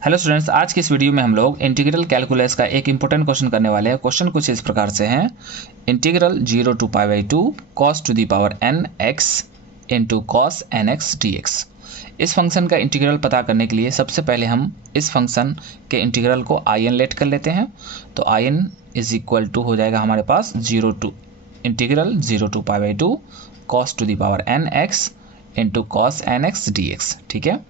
Hello students, आज की इस वीडियो में हम लोग इंटीग्रल कैलकुलस का एक इंपॉर्टेंट क्वेश्चन करने वाले हैं। क्वेश्चन कुछ इस प्रकार से है। Integral 0 to π/2 cos to the power n x into cos N x D x. इस फंक्शन का इंटीग्रल पता करने के लिए सबसे पहले हम इस फंक्शन के इंटीग्रल को आई एन लेट कर लेते हैं। तो I N is equal to हो जाएगा हमारे पास integral 0 to π/2 cos to the power n x into cos N x D X. ठीक है,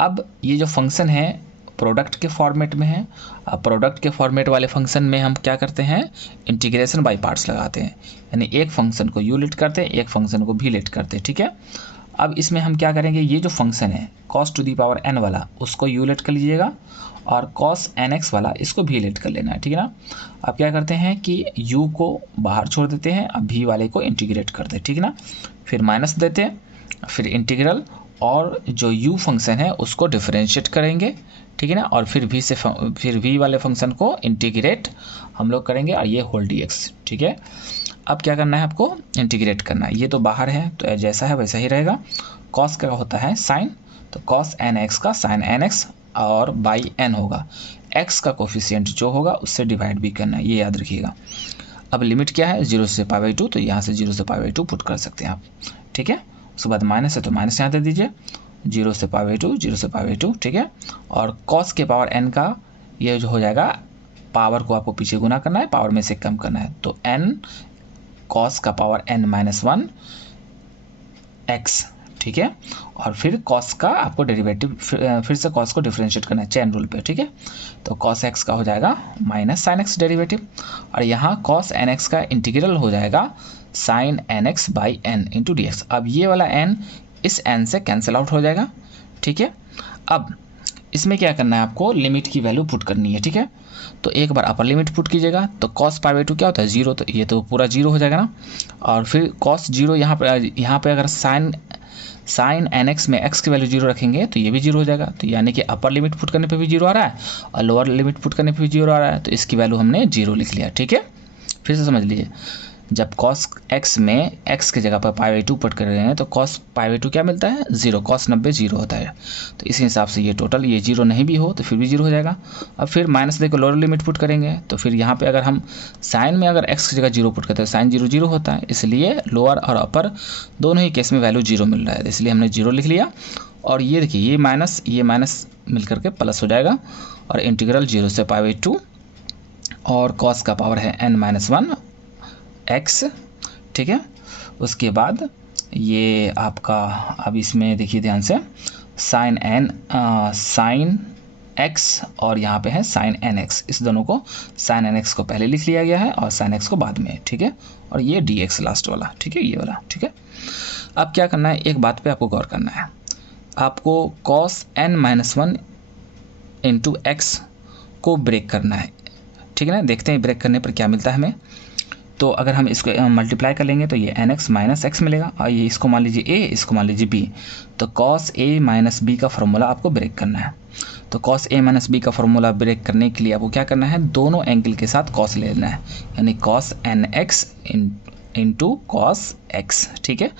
अब ये जो फंक्शन है प्रोडक्ट के फॉर्मेट में है। अब प्रोडक्ट के फॉर्मेट वाले फंक्शन में हम क्या करते हैं, इंटीग्रेशन बाय पार्ट्स लगाते हैं, यानी एक फंक्शन को यू लेट करते हैं, एक फंक्शन को भी लेट करते हैं। ठीक है, अब इसमें हम क्या करेंगे, ये जो फंक्शन है cos to the power n वाला उसको यू लेट कर लीजिएगा और cos nx वाला इसको भी लेट कर लेना है। ठीक है ना। अब क्या करते हैं कि u को बाहर छोड़ देते हैं, अब v वाले को इंटीग्रेट करते हैं। ठीक है ना, फिर माइनस देते हैं, फिर इंटीग्रल और जो u फंक्शन है उसको डिफरेंशिएट करेंगे। ठीक है ना, और फिर v वाले फंक्शन को इंटीग्रेट हम लोग करेंगे और ये होल dx। ठीक है, अब क्या करना है, आपको इंटीग्रेट करना है। ये तो बाहर है तो जैसा है वैसा ही रहेगा। cos का होता है साइन, तो cos nx का साइन nx और बाई n होगा। x का कोफिशिएंट जो होगा उससे डिवाइड भी करना है, ये याद रखिएगा। अब लिमिट क्या है, 0 से π/2, तो यहाँ से 0 से π/2 पुट कर सकते हैं आप। ठीक है, उसके बाद माइनस है तो माइनस यहाँ दे दीजिए, 0 से π/2, 0 से π/2। ठीक है, और cos के पावर n का ये जो हो जाएगा, पावर को आपको पीछे गुना करना है, पावर में से कम करना है, तो n cos का पावर n-1 x। ठीक है, और फिर cos का आपको डेरिवेटिव फिर से cos को डिफरेंशिएट करना है चेन रूल पे। ठीक है, तो cos x का हो जाएगा माइनस साइन x डेरिवेटिव, और यहाँ cos nx का इंटीग्रल हो जाएगा sine nx by n into d x. अब ये वाला n इस n से कैंसिल आउट हो जाएगा। ठीक है, अब इसमें क्या करना है, आपको लिमिट की वैल्यू पुट करनी है। ठीक है, तो एक बार अपर लिमिट पुट कीजिएगा, तो cos π/2 क्या होता है, 0, तो ये तो पूरा 0 हो जाएगा ना। और फिर cos 0 यहाँ पे अगर साइन nx में x की वैल्यू 0 रखेंगे तो ये भी 0 हो जाएगा। तो यानी कि अपर लिमिट पुट करने पे भी 0 आ रहा है और लोअर लिमिट पुट करने पे भी 0 आ रहा है, तो इसकी वैल्यू हमने 0 लिख लिया। ठीक है, फिर से समझ लीजिए, जब cos x में x की जगह पर π/2 पुट कर रहे हैं तो cos π/2 क्या मिलता है, 0, cos 90 0 होता है। तो इस हिसाब से ये टोटल ये 0 नहीं भी हो तो फिर भी 0 हो जाएगा। अब फिर माइनस देकर लोअर लिमिट पुट करेंगे, तो फिर यहाँ पे अगर हम साइन में अगर x की जगह 0 पुट करते हैं, साइन 0 0 होता है, इसलिए लोअर और अपर दोनों ही केस में वैल्यू 0 मिल रहा है, इसलिए हमने 0 लिख लिया। और ये देखिए, ये माइनस मिल करके प्लस हो जाएगा, और इंटीग्रल 0 से π/2 और cos का पावर है n-1 x। ठीक है, उसके बाद ये आपका, अब इसमें देखिए ध्यान से, साइन x और यहाँ पे है साइन nx, इस दोनों को साइन nx को पहले लिख लिया गया है और साइन x को बाद में। ठीक है, और ये dx लास्ट वाला। ठीक है, ये वाला। ठीक है, अब क्या करना है, एक बात पे आपको गौर करना है, आपको cos n-1 इंटू x को ब्रेक करना है। ठीक है ना, देखते हैं ब्रेक करने पर क्या मिलता है हमें। तो अगर हम इसको मल्टीप्लाई कर लेंगे तो ये nx माइनस x मिलेगा, और ये इसको मान लीजिए a, इसको मान लीजिए b, तो cos a माइनस b का फॉर्मूला आपको ब्रेक करना है। तो cos a माइनस b का फॉर्मूला ब्रेक करने के लिए आपको क्या करना है, दोनों एंगल के साथ cos ले लेना है, यानी cos nx into cos x। ठीक है,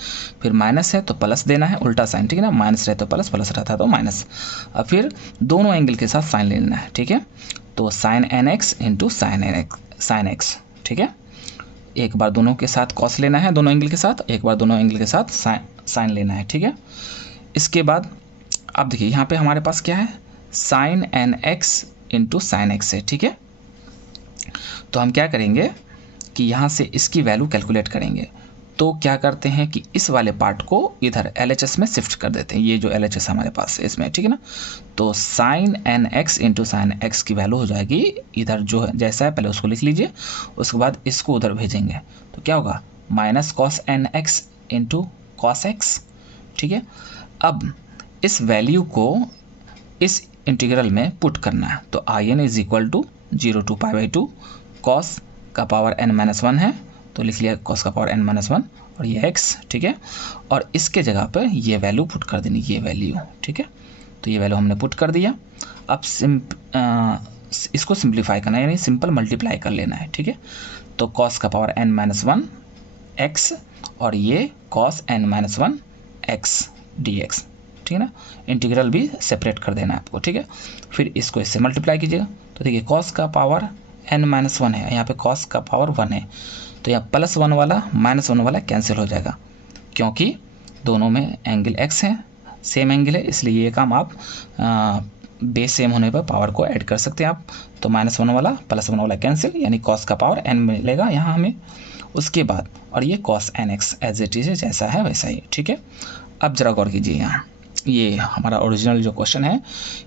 फिर माइनस है तो प्लस देना है, उल्टा साइन। ठीक है ना, माइनस रहे तो प्लस, प्लस रहता तो माइनस। अब फिर दोनों एंगल के साथ साइन ले लेना है। ठीक है, तो sine nx into sine x। ठीक है, एक बार दोनों के साथ cos लेना है, दोनों एंगल के साथ, एक बार दोनों एंगल के साथ साइन लेना है। ठीक है, इसके बाद अब देखिए यहाँ पे हमारे पास क्या है, sine nx into sine x है। ठीक है, तो हम क्या करेंगे कि यहाँ से इसकी वैल्यू कैलकुलेट करेंगे। तो क्या करते हैं कि इस वाले पार्ट को इधर LHS में शिफ्ट कर देते हैं, ये जो LHS हमारे पास है इसमें। ठीक है ना, तो sine nx into sine x की वैल्यू हो जाएगी इधर, जो जैसा है पहले उसको लिख लीजिए, उसके बाद इसको उधर भेजेंगे तो क्या होगा, minus cos nx into cos x। ठीक है, अब इस वैल्यू को इस इंटीग्रल में पुट करना है, तो in is equal to 0 to π/2 cos का पावर n-1 है, तो लिख लिया cos का पावर n-1 और ये x। ठीक है, और इसके जगह पर ये वैल्यू पुट कर देनी, ये वैल्यू। ठीक है, तो ये वैल्यू हमने पुट कर दिया। अब इसको सिंप्लीफाई करना है, यानी सिंपल मल्टीप्लाई कर लेना है। ठीक है, तो cos का पावर n-1 x और ये cos n-1 x dx। ठीक है ना, इंटीग्रल भी सेपरेट कर देना है आपको, ठीक है। फिर इसको इससे मल्टीप्लाई कीजिएगा, तो देखिए कॉस का पावर n-1 है, यहाँ पे कॉस का पावर 1 है, तो यहाँ +1 वाला -1 वाला कैंसिल हो जाएगा, क्योंकि दोनों में एंगल x है, सेम एंगल है, इसलिए ये काम आप बेस सेम होने पर पावर को ऐड कर सकते हैं आप। तो -1 वाला +1 वाला कैंसिल, यानी कॉस का पावर n मिलेगा यहाँ हमें। उसके बाद और ये cos nx as it is जैसा है वैसा ही, ठीक है। अब जरा गौर कीजिए, यहाँ ये हमारा ओरिजिनल जो क्वेश्चन है,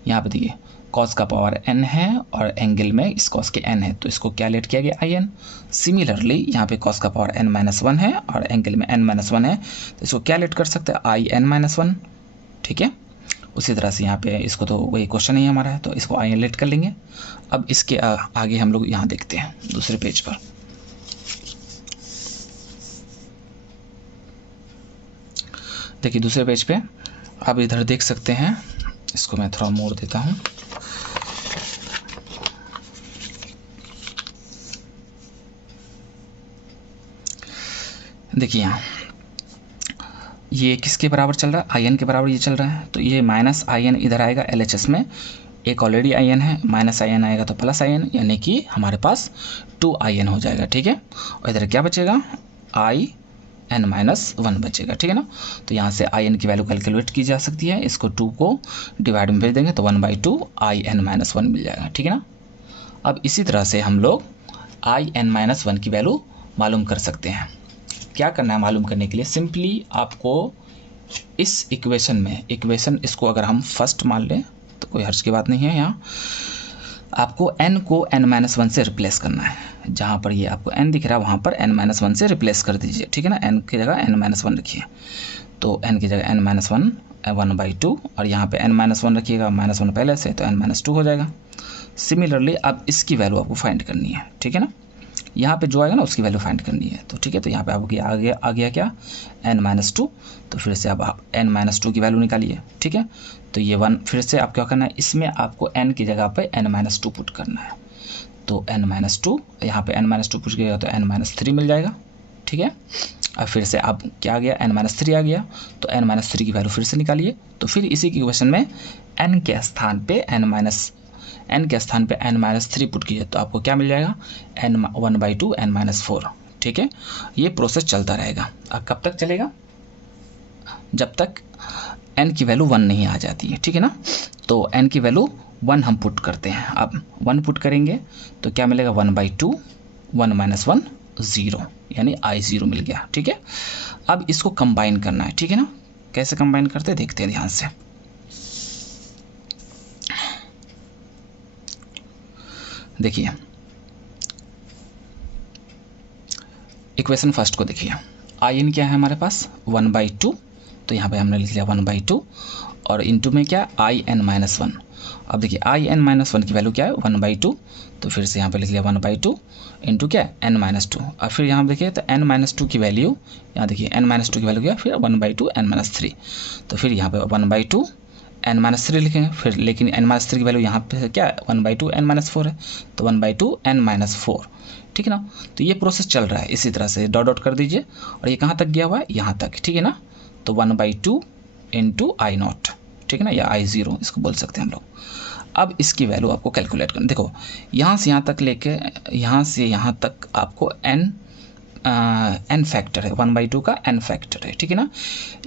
यहाँ पे देखिए कॉस का पावर n है और एंगल में इस कॉस के n है, तो इसको क्या लेट किया गया in। सिमिलरली यहाँ पे कॉस का पावर n-1 है और एंगल में n-1 है, तो इसको क्या लेट कर सकते हैं in-1, ठीक है। उसी तरह से यहाँ पे इसको तो वही क्वेश्चन ही हमारा है, तो इसको in लेट कर लेंगे। अब इसके आगे हम लोग यहाँ देखते हैं दूसरे पेज पर। देखिए दूसरे पेज पे आप इधर देख सकते हैं, इसको मैं थोड़ा मोड़ देता हूँ। देखिए यहाँ ये किसके बराबर चल रहा है, आई एन के बराबर ये चल रहा है, तो ये माइनस आई एन इधर आएगा LHS में, एक ऑलरेडी आई एन है, माइनस आई एन आएगा तो प्लस आई एन, यानी कि हमारे पास 2in हो जाएगा, ठीक है। और इधर क्या बचेगा, in-1 बचेगा, ठीक है ना। तो यहाँ से in की वैल्यू कैलकुलेट की जा सकती है, इसको 2 को डिवाइड में भेज देंगे तो 1/2 in-1 मिल जाएगा, ठीक है ना। अब इसी तरह से हम लोग in-1 की वैल्यू मालूम कर सकते हैं। क्या करना है मालूम करने के लिए, सिंपली आपको इस इक्वेशन में, इक्वेशन इसको अगर हम फर्स्ट मान लें तो कोई हर्ज की बात नहीं है, यहाँ आपको n को n-1 से रिप्लेस करना है। जहाँ पर ये आपको n दिख रहा है वहाँ पर n-1 से रिप्लेस कर दीजिए, ठीक है ना। n की जगह n-1 रखिए, तो n की जगह n-1 1/2 और यहाँ पे n-1 रखिएगा, -1 पहले से, तो n-2 हो जाएगा। सिमिलरली अब इसकी वैल्यू आपको फाइंड करनी है, ठीक है ना। यहाँ पे जो आएगा ना उसकी वैल्यू फाइंड करनी है, तो ठीक है। तो यहाँ पे आपको आ गया क्या, n-2, तो फिर से अब आप n-2 की वैल्यू निकालिए, ठीक है। तो ये 1, फिर से आप क्या करना है, इसमें आपको n की जगह पे n-2 पुट करना है, तो n-2, यहाँ पे n-2 पुट किया तो n-3 मिल जाएगा, ठीक है। अब फिर से आप क्या आ गया, n-3 आ गया, तो n-3 की वैल्यू फिर से निकालिए। तो फिर इसी की क्वेश्चन में n के स्थान पे n-3 पुट कीजिए, तो आपको क्या मिल जाएगा, n1/2 n-4, ठीक है। ये प्रोसेस चलता रहेगा। अब कब तक चलेगा, जब तक n की वैल्यू 1 नहीं आ जाती है, ठीक है ना। तो n की वैल्यू 1 हम पुट करते हैं, अब 1 पुट करेंगे तो क्या मिलेगा, 1/2 1 - 1 0, यानी I0 मिल गया, ठीक है। अब इसको कंबाइन करना है, ठीक है ना। कैसे कंबाइन करते हैं देखते हैं ध्यान से। देखिए इक्वेशन फर्स्ट को देखिए, in क्या है हमारे पास 1/2, तो यहाँ पे हमने लिख लिया 1/2 और इनटू में क्या in-1। अब देखिए in-1 की वैल्यू क्या है 1/2, तो फिर से यहाँ पे लिख लिया 1/2 इंटू क्या n-2। अब फिर यहाँ देखिए तो n-2 की वैल्यू, यहाँ देखिए n-2 की वैल्यू क्या, फिर 1/2 n-3, तो फिर यहाँ पे 1/2 n-3 लिखेंगे फिर, लेकिन n-3 की वैल्यू यहाँ पे क्या 1/2 n-4 है, तो 1/2 n-4, ठीक है ना। तो ये प्रोसेस चल रहा है, इसी तरह से डॉट डॉट कर दीजिए, और ये कहाँ तक गया हुआ है, यहाँ तक, ठीक है ना। तो 1/2 इंटू I0, ठीक है ना, या I0 इसको बोल सकते हैं हम लोग। अब इसकी वैल्यू आपको कैलकुलेट करना, देखो यहाँ से यहाँ तक लेके यहाँ से यहाँ तक आपको n फैक्टर है, 1/2 का n फैक्टर है, ठीक है ना।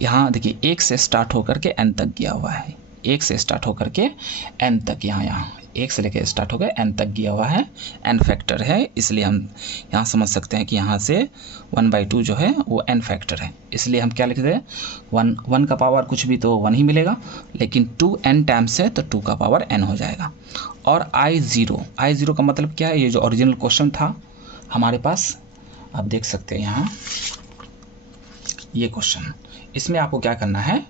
यहाँ देखिए 1 से स्टार्ट होकर के n तक गया हुआ है, 1 से स्टार्ट होकर के n तक, यहाँ 1 से लेकर स्टार्ट होकर n तक गया हुआ है, n फैक्टर है, इसलिए हम यहाँ समझ सकते हैं कि यहाँ से 1/2 जो है वो n फैक्टर है, इसलिए हम क्या लिख रहे हैं, 1 का पावर कुछ भी तो 1 ही मिलेगा, लेकिन 2n टाइम्स है तो 2 का पावर n हो जाएगा। और I0 का मतलब क्या है, ये जो ओरिजिनल क्वेश्चन था हमारे पास, आप देख सकते हैं यहाँ ये क्वेश्चन, इसमें आपको क्या करना है,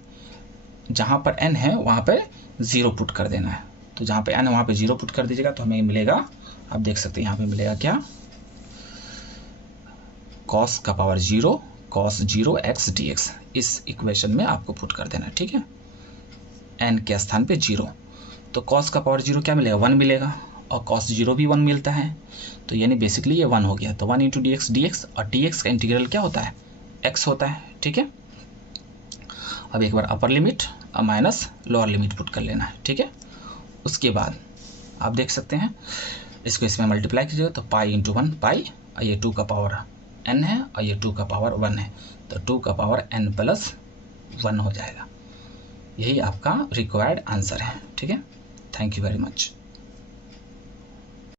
जहाँ पर n है वहाँ पर 0 पुट कर देना है, तो जहाँ पे n है वहाँ पे 0 पुट कर दीजिएगा, तो हमें मिलेगा, आप देख सकते हैं यहाँ पे मिलेगा क्या, cos का पावर 0 cos 0 x dx, इस इक्वेशन में आपको पुट कर देना है, ठीक है। n के स्थान पे 0, तो cos का पावर 0 क्या मिलेगा, 1 मिलेगा, और cos 0 भी 1 मिलता है, तो यानी बेसिकली ये 1 हो गया, तो 1 × dx, और dx का इंटीग्रल क्या होता है, x होता है, ठीक है। अब एक बार अपर लिमिट और माइनस लोअर लिमिट पुट कर लेना है, ठीक है। उसके बाद आप देख सकते हैं इसको इसमें मल्टीप्लाई कीजिएगा तो पाई इंटू 1 पाई, और ये 2 का पावर n है और ये 2 का पावर 1 है, तो 2 का पावर n प्लस 1 हो जाएगा। यही आपका रिक्वायर्ड आंसर है, ठीक है। Thank you very much.